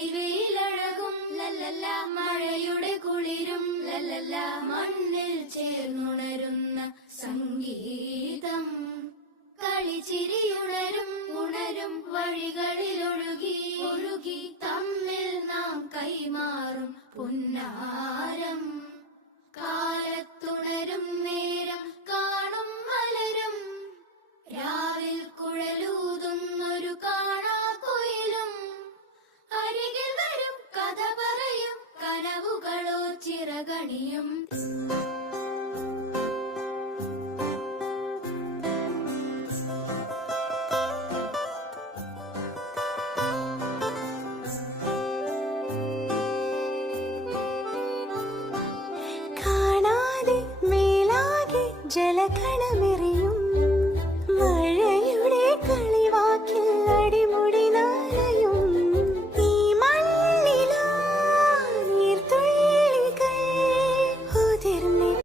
പൊഴിവെയിലഴകും ലല്ലല്ല, മഴയുടെ കുളിരും ലല്ലല്ല, മണ്ണിൽ ചേർന്നുണരുന്ന സംഗീതം. കളിച്ചിരിയുണരും ഉണരും വഴികളിലൊഴുകി ഒഴുകി തമ്മിൽ നാം കൈമാറും പുന്നാരം. കാലത്തുണരും നേരം കാണും മലരും, രാവിൽ കുഴലൂതുന്നൊരു കാണാക്കുയിലും. അരികിൽ വരും കഥ പറയും കനവുകളോ ചിറകണിയും. ജലകണമേ